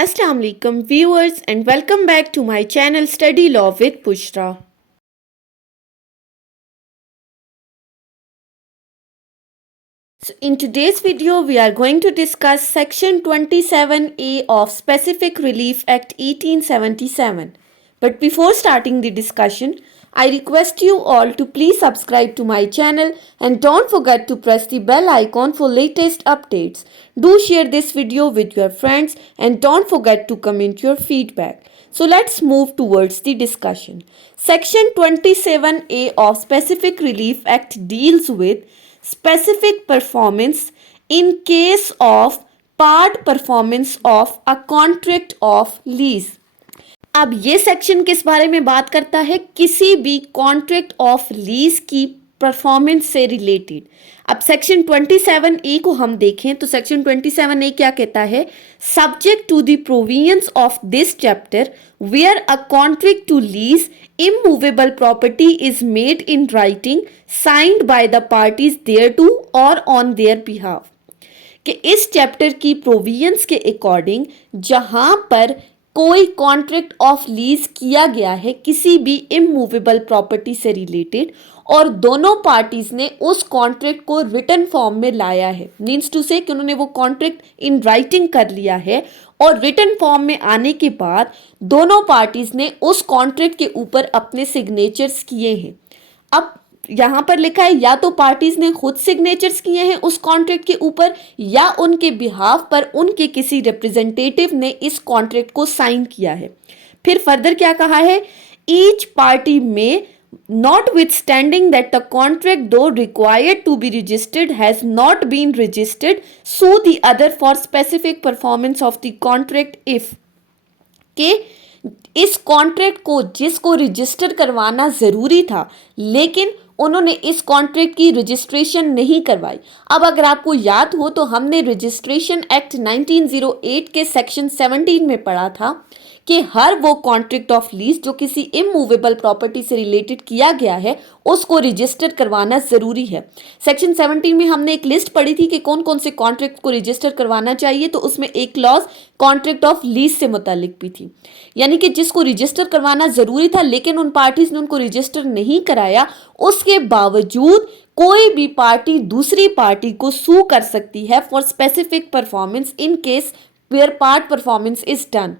Assalamu alaikum viewers and welcome back to my channel Study Law with Bushra. So in today's video we are going to discuss section 27A of Specific Relief Act 1877. But before starting the discussion, I request you all to please subscribe to my channel and don't forget to press the bell icon for latest updates. Do share this video with your friends and don't forget to comment your feedback. So let's move towards the discussion. Section 27A of Specific Relief Act deals with specific performance in case of part performance of a contract of lease. अब ये section किस बारे में बात करता है? किसी भी कॉन्ट्रैक्ट ऑफ लीज की परफॉर्मेंस से रिलेटेड. अब सेक्शन 27A को हम देखें तो सेक्शन 27A क्या कहता है? Subject to the provisions of this chapter where a contract to lease immovable property is made in writing signed by the parties thereto और ऑन देयर बिहाफ. कि इस चैप्टर की प्रोविजंस के according जहां पर कोई कॉन्ट्रैक्ट ऑफ लीज किया गया है किसी भी इमूवेबल प्रॉपर्टी से रिलेटेड और दोनों पार्टीज ने उस कॉन्ट्रैक्ट को रिटन फॉर्म में लाया है, मीन्स टू से कि उन्होंने वो कॉन्ट्रैक्ट इन राइटिंग कर लिया है और रिटन फॉर्म में आने के बाद दोनों पार्टीज ने उस कॉन्ट्रैक्ट के ऊपर अपने सिग्नेचर्स किए हैं. अब यहाँ पर लिखा है या तो पार्टीज ने खुद सिग्नेचर्स किए हैं उस कॉन्ट्रैक्ट के ऊपर या उनके बिहाफ पर उनके किसी रिप्रेजेंटेटिव ने इस कॉन्ट्रैक्ट को साइन किया है. फिर फर्दर क्या कहा है? ईच पार्टी में notwithstanding that the contract though required to be registered has not been registered sue the other for specific performance of the contract if के इस कॉन्ट्रैक्ट को जिसको रजिस्टर करवाना ज़रूरी था लेकिन उन्होंने इस कॉन्ट्रैक्ट की रजिस्ट्रेशन नहीं करवाई. अब अगर आपको याद हो तो हमने रजिस्ट्रेशन एक्ट 1908 के सेक्शन 17 में पढ़ा था कि हर वो कॉन्ट्रैक्ट ऑफ लीज जो किसी इमूवेबल प्रॉपर्टी से रिलेटेड किया गया है उसको रजिस्टर करवाना ज़रूरी है. सेक्शन 17 में हमने एक लिस्ट पढ़ी थी कि कौन कौन से कॉन्ट्रैक्ट को रजिस्टर करवाना चाहिए, तो उसमें एक क्लॉज कॉन्ट्रैक्ट ऑफ लीज से मुतालिक भी थी, यानी कि जिसको रजिस्टर करवाना ज़रूरी था लेकिन उन पार्टीज ने उनको रजिस्टर नहीं कराया, उसके बावजूद कोई भी पार्टी दूसरी पार्टी को सू कर सकती है for specific performance in case where part performance is done.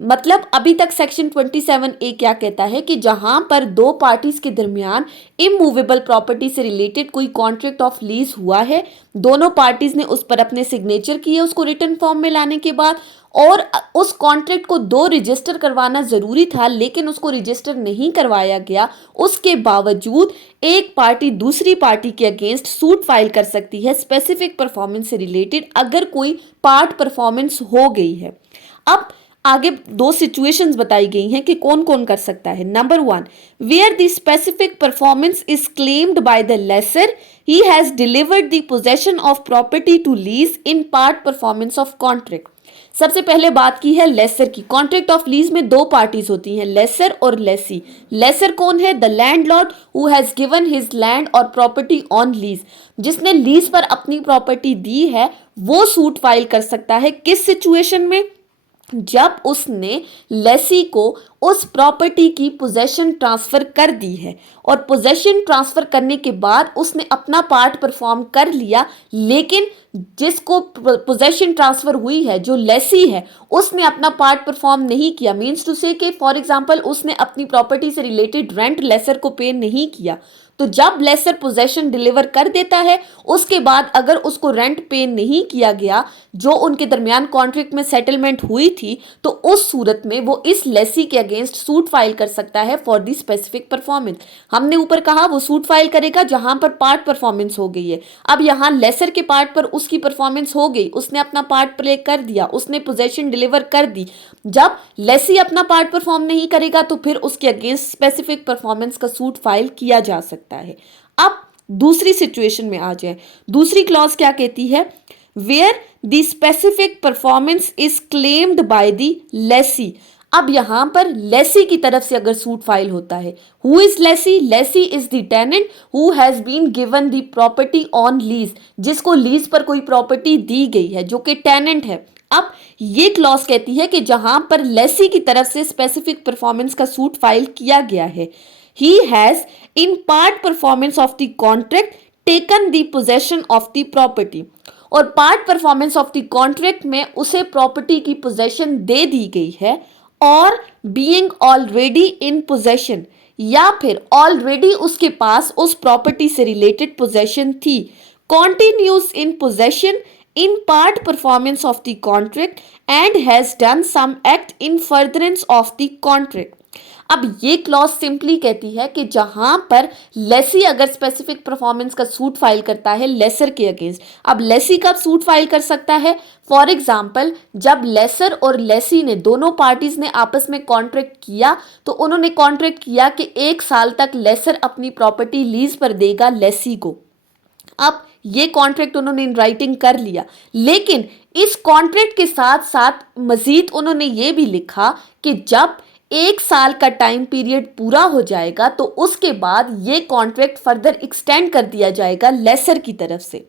मतलब अभी तक सेक्शन 27A क्या कहता है कि जहां पर दो पार्टीज के दरमियान इमूवेबल प्रॉपर्टी से रिलेटेड कोई कॉन्ट्रैक्ट ऑफ लीज हुआ है, दोनों पार्टीज ने उस पर अपने सिग्नेचर किए उसको रिटन फॉर्म में लाने के बाद, और उस कॉन्ट्रैक्ट को दो रजिस्टर करवाना ज़रूरी था लेकिन उसको रजिस्टर नहीं करवाया गया, उसके बावजूद एक पार्टी दूसरी पार्टी के अगेंस्ट सूट फाइल कर सकती है स्पेसिफिक परफॉर्मेंस से रिलेटेड अगर कोई पार्ट परफॉर्मेंस हो गई है. अब आगे दो सिचुएशंस बताई गई हैं कि कौन कौन कर सकता है. Number 1, where the specific performance is claimed by the lessor he has delivered the possession of property to lease in part performance of contract. सबसे पहले बात की है लेसर की. कॉन्ट्रैक्ट ऑफ लीज में दो पार्टीज होती हैं, लेसर और लेसी. लेसर कौन है? The landlord who has given his land और प्रॉपर्टी ऑन लीज. जिसने लीज पर अपनी प्रॉपर्टी दी है वो सूट फाइल कर सकता है. किस सिचुएशन में? जब उसने लेसी को उस प्रॉपर्टी की पोजेशन ट्रांसफर कर दी है और पोजेशन ट्रांसफर करने के बाद उसने अपना पार्ट परफॉर्म कर लिया, लेकिन जिसको पोजेशन ट्रांसफर हुई है जो लेसी है उसने अपना पार्ट परफॉर्म नहीं किया, मीन्स टू से कि फॉर एग्जांपल उसने अपनी प्रॉपर्टी से रिलेटेड रेंट लेसर को पे नहीं किया, तो जब लेसर पोजेशन डिलीवर कर देता है उसके बाद अगर उसको रेंट पे नहीं किया गया जो उनके दरमियान कॉन्ट्रैक्ट में सेटलमेंट हुई थी, तो उस सूरत में वो इस लेसी के अगेंस्ट सूट फाइल कर सकता है फॉर दी स्पेसिफिक परफॉर्मेंस. हमने ऊपर कहा वो सूट फाइल करेगा जहां पर पार्ट परफॉर्मेंस हो गई है. अब यहां लेसर के पार्ट पर उसकी परफॉर्मेंस हो गई, उसने अपना पार्ट प्ले कर दिया, उसने पोजेशन डिलीवर कर दी. जब लेसी अपना पार्ट परफॉर्म नहीं करेगा तो फिर उसके अगेंस्ट स्पेसिफिक परफॉर्मेंस का सूट फाइल किया जा सकता है. अब दूसरी सिचुएशन में आ जाए. दूसरी क्लॉज क्या कहती है? Where the specific performance is claimed by the lessee. अब यहां पर लेसी की तरफ से अगर सूट फाइल होता है, who is lessee? Lessee is the tenant who has been given the property on lease. जिसको लीज पर कोई प्रॉपर्टी दी गई है जो कि टेनेंट है. अब ये क्लॉज कहती है कि जहां पर लेसी की तरफ से स्पेसिफिक परफॉर्मेंस का सूट फाइल किया गया है, he has in part performance of the contract taken the possession of the property, और part performance of the contract में उसे प्रॉपर्टी की पोजेशन दे दी गई है, और बीइंग ऑलरेडी इन पोजेशन, या फिर ऑलरेडी उसके पास उस प्रॉपर्टी से रिलेटेड पोजेशन थी, continues in possession in part performance of the contract and has done some act in furtherance of the contract. अब ये क्लॉज सिंपली कहती है कि जहां पर लेसी अगर स्पेसिफिक परफॉर्मेंस का सूट फाइल करता है लेसर के अगेंस्ट, अब लेसी कब सूट फाइल कर सकता है? फॉर एग्जाम्पल, जब लेसर और लेसी ने दोनों पार्टीज ने आपस में कॉन्ट्रैक्ट किया, तो उन्होंने कॉन्ट्रैक्ट किया कि 1 साल तक लेसर अपनी प्रॉपर्टी लीज पर देगा लेसी को। अब ये कॉन्ट्रैक्ट उन्होंने इन राइटिंग कर लिया, लेकिन इस कॉन्ट्रैक्ट के साथ साथ मजीद उन्होंने ये भी लिखा कि जब 1 साल का टाइम पीरियड पूरा हो जाएगा तो उसके बाद ये कॉन्ट्रैक्ट फर्दर एक्सटेंड कर दिया जाएगा लेसर की तरफ से।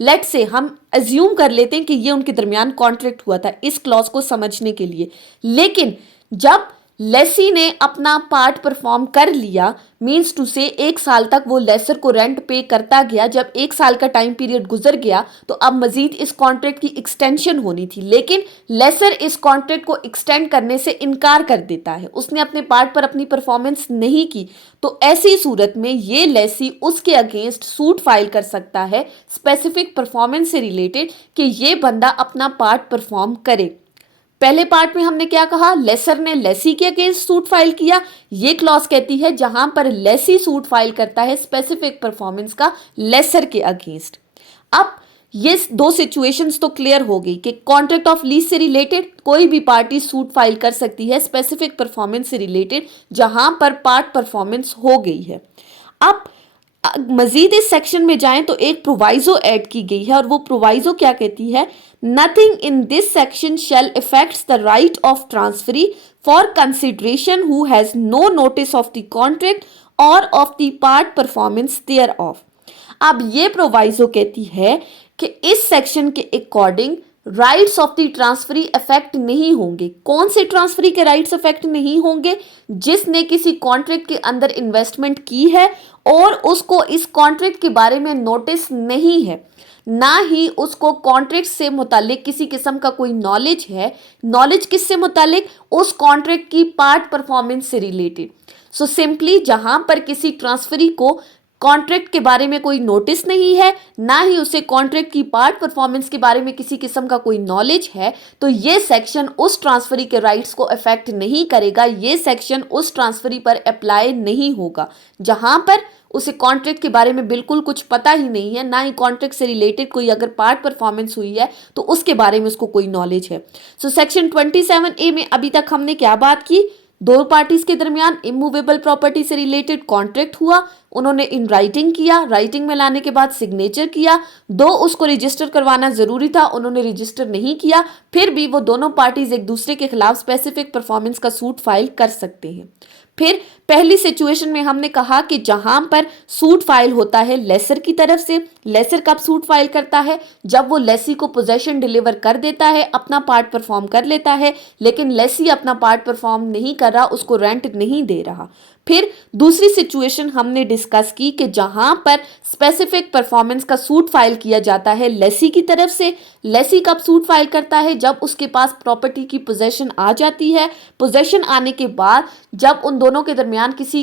लेट से हम अज्यूम कर लेते हैं कि ये उनके दरमियान कॉन्ट्रैक्ट हुआ था इस क्लॉज को समझने के लिए, लेकिन जब लेसी ने अपना पार्ट परफॉर्म कर लिया, मीन्स टू से 1 साल तक वो लेसर को रेंट पे करता गया, जब 1 साल का टाइम पीरियड गुजर गया तो अब मजीद इस कॉन्ट्रैक्ट की एक्सटेंशन होनी थी, लेकिन लेसर इस कॉन्ट्रैक्ट को एक्सटेंड करने से इनकार कर देता है, उसने अपने पार्ट पर अपनी परफॉर्मेंस नहीं की। तो ऐसी सूरत में ये लेसी उसके अगेंस्ट सूट फाइल कर सकता है स्पेसिफिक परफॉर्मेंस से रिलेटेड कि ये बंदा अपना पार्ट परफॉर्म करे। पहले पार्ट में हमने क्या कहा? लेसर ने लेसी के अगेंस्ट सूट फाइल किया। ये क्लॉज कहती है जहां पर लेसी सूट फाइल करता है स्पेसिफिक परफॉर्मेंस का लेसर के अगेंस्ट। अब ये 2 सिचुएशंस तो क्लियर हो गई कि कॉन्ट्रैक्ट ऑफ लीज से रिलेटेड कोई भी पार्टी सूट फाइल कर सकती है स्पेसिफिक परफॉर्मेंस से रिलेटेड जहां पर पार्ट परफॉर्मेंस हो गई है। अब मजीद इस सेक्शन में जाएं तो एक प्रोवाइजो ऐड की गई है, और वो प्रोवाइजो क्या कहती है? Nothing in this section shall effects the right of transferee for consideration who has no notice of the contract और of the part performance thereof. अब ये प्रोवाइजो कहती है कि इस सेक्शन के according rights of the transferee effect नहीं होंगे। कौन से ट्रांसफरी के राइट्स इफेक्ट नहीं होंगे? जिसने किसी कॉन्ट्रैक्ट के अंदर इन्वेस्टमेंट की है और उसको इस कॉन्ट्रैक्ट के बारे में नोटिस नहीं है, ना ही उसको कॉन्ट्रैक्ट से मुतालिक किसी किस्म का कोई नॉलेज है। नॉलेज किससे मुतालिक? उस कॉन्ट्रैक्ट की पार्ट परफॉर्मेंस से रिलेटेड। सो सिंपली जहां पर किसी ट्रांसफरी को कॉन्ट्रैक्ट के बारे में कोई नोटिस नहीं है, ना ही उसे कॉन्ट्रैक्ट की पार्ट परफॉर्मेंस के बारे में किसी किस्म का कोई नॉलेज है, तो ये सेक्शन उस ट्रांसफरी के राइट्स को अफेक्ट नहीं करेगा। ये सेक्शन उस ट्रांसफरी पर अप्लाई नहीं होगा जहां पर उसे कॉन्ट्रैक्ट के बारे में बिल्कुल कुछ पता ही नहीं है, ना ही कॉन्ट्रैक्ट से रिलेटेड कोई अगर पार्ट परफॉर्मेंस हुई है तो उसके बारे में उसको कोई नॉलेज है। सो सेक्शन 27A में अभी तक हमने क्या बात की? 2 पार्टीज के दरमियान इमूवेबल प्रॉपर्टी से रिलेटेड कॉन्ट्रैक्ट हुआ, उन्होंने इन राइटिंग किया, राइटिंग में लाने के बाद सिग्नेचर किया, 2 उसको रजिस्टर करवाना जरूरी था, उन्होंने रजिस्टर नहीं किया, फिर भी वो दोनों पार्टीज एक दूसरे के खिलाफ स्पेसिफिक परफॉर्मेंस का सूट फाइल कर सकते हैं। फिर पहली सिचुएशन में हमने कहा कि जहां पर सूट फाइल होता है लेसर की तरफ से, लेसर कब सूट फाइल करता है? जब वो लेसी को पोजेशन डिलीवर कर देता है, अपना पार्ट परफॉर्म कर लेता है, लेकिन लेसी अपना पार्ट परफॉर्म नहीं कर रहा, उसको रेंट नहीं दे रहा। फिर दूसरी सिचुएशन हमने डिस्कस की कि जहां पर स्पेसिफिक परफॉर्मेंस का सूट फाइल किया जाता है लेसी की तरफ से। लेसी कब सूट फाइल करता है? जब उसके पास प्रॉपर्टी की पोजेशन आ जाती है। पोजेशन आने के बाद जब उन दोनों के दरमियान किसी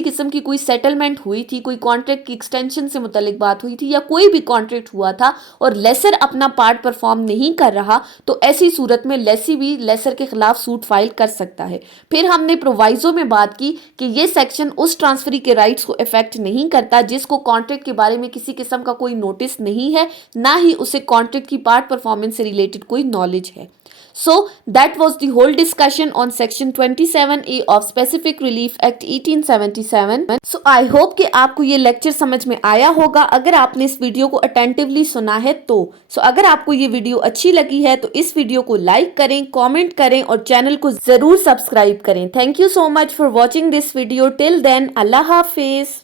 किस्म की कोई सेटलमेंट हुई थी, कोई कॉन्ट्रैक्ट की एक्सटेंशन से मुतालिक बात हुई थी, या कोई भी कॉन्ट्रैक्ट हुआ था और लेसर अपना पार्ट परफॉर्म नहीं कर रहा, तो ऐसी सूरत में लेसी भी लेसर के खिलाफ सूट फाइल कर सकता है। फिर हमने प्रोवाइजो में बात की कि ये सेक्शन उस ट्रांसफरी के राइट्स को इफेक्ट नहीं करता जिसको कॉन्ट्रैक्ट के बारे में किसी किस्म का कोई नोटिस नहीं है, ना ही उसे कॉन्ट्रैक्ट की पार्ट परफॉर्मेंस से रिलेटेड कोई नॉलेज है। So that was the whole discussion on section 27A of Specific Relief Act 1877. So I hope कि आपको ये लेक्चर समझ में आया होगा अगर आपने इस वीडियो को अटेंटिवली सुना है तो। अगर आपको ये वीडियो अच्छी लगी है तो इस वीडियो को लाइक करें, कमेंट करें और चैनल को जरूर सब्सक्राइब करें। Thank you so much for watching this video. Till then, अल्लाह हाफिज।